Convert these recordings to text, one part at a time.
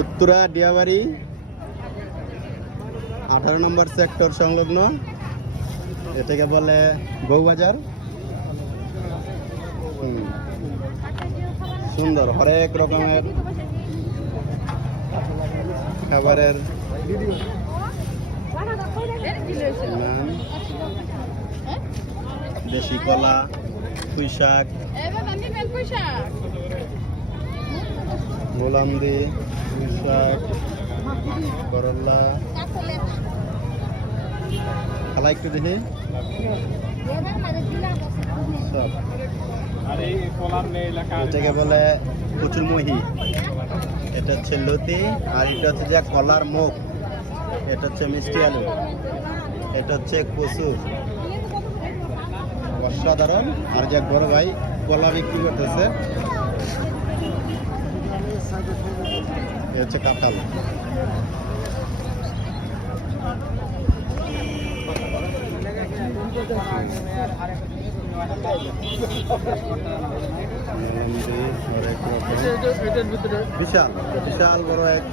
উত্তরা ডিয়াবাড়ি 18 নম্বর sector সংলগ্ন, এটাকে বলে বউবাজার। সুন্দর হরেক রকমের খাবারের নাম, দেশি কলা, পুঁই শাক, গোলান্দি, পুঁই শাক, করলা, খালা একটু দেখি সব। এটাকে বলে কচুরমুহি, এটা হচ্ছে লতি, আর এটা হচ্ছে যে কলার মুখ, এটা হচ্ছে মিষ্টি আলু, এটা হচ্ছে কচুর, অসাধারণ। আর যে বড় ভাই কলা বিক্রি করতেছে, এ হচ্ছে কাঁঠাল। বিশাল বিশাল বড় এক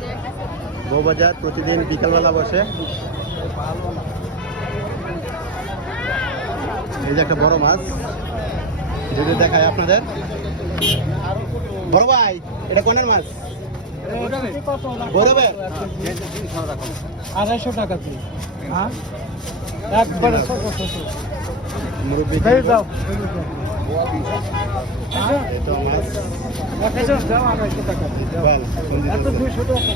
বউবাজার, প্রতিদিন বিকালবেলা বসে। এই যে একটা বড় মাছ, যদি দেখায় আপনাদের। বড় ভাই, এটা কোনের মাছ? গরবের 250 টাকা দিয়ে। একবারে ছোট ছোট মুরব্বি যাও। এটা মাছ দাও 250 টাকা ইকবাল, এত 200 টাকা।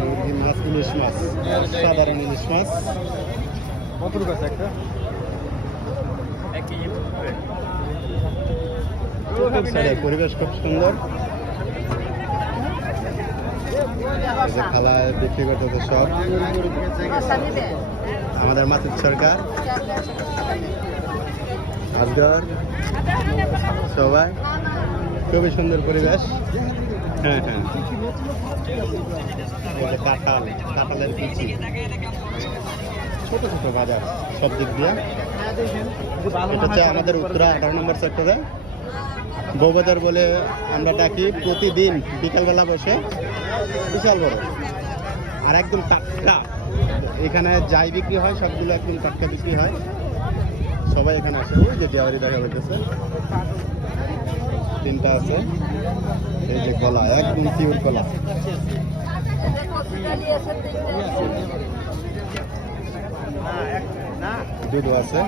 মুরগি মাছ, ইলিশ মাছ, সাধারণ ইলিশ মাছ। কত টাকা একটা? 1 কেজি। পরিবেশ খুব সুন্দর। খালা বিক্রি করতে সব আমাদের মাতুদ সরকার, আজগর, সবাই খুবই সুন্দর পরিবেশ। হ্যাঁ হ্যাঁ, কাঁঠাল, কাঁঠালের কুচি, ছোট ছোট বাজার সব দিক দিয়ে। এটা হচ্ছে আমাদের উত্তরা 18 নম্বর সেক্টরে বউবাজার বলে আমরা ডাকি। প্রতিদিন বিকালবেলা বসে, বিশাল বড় আর একদম টাটকা। এখানে যাই বিক্রি হয় সবগুলো একদম টাটকা বিক্রি হয়, সবাই এখানে আসে। ওই যে ডিয়াবাড়ি দেখা যাচ্ছে, 3টা আছে। এই যে কলা, একদম পিওর কলা। দুধও আছে।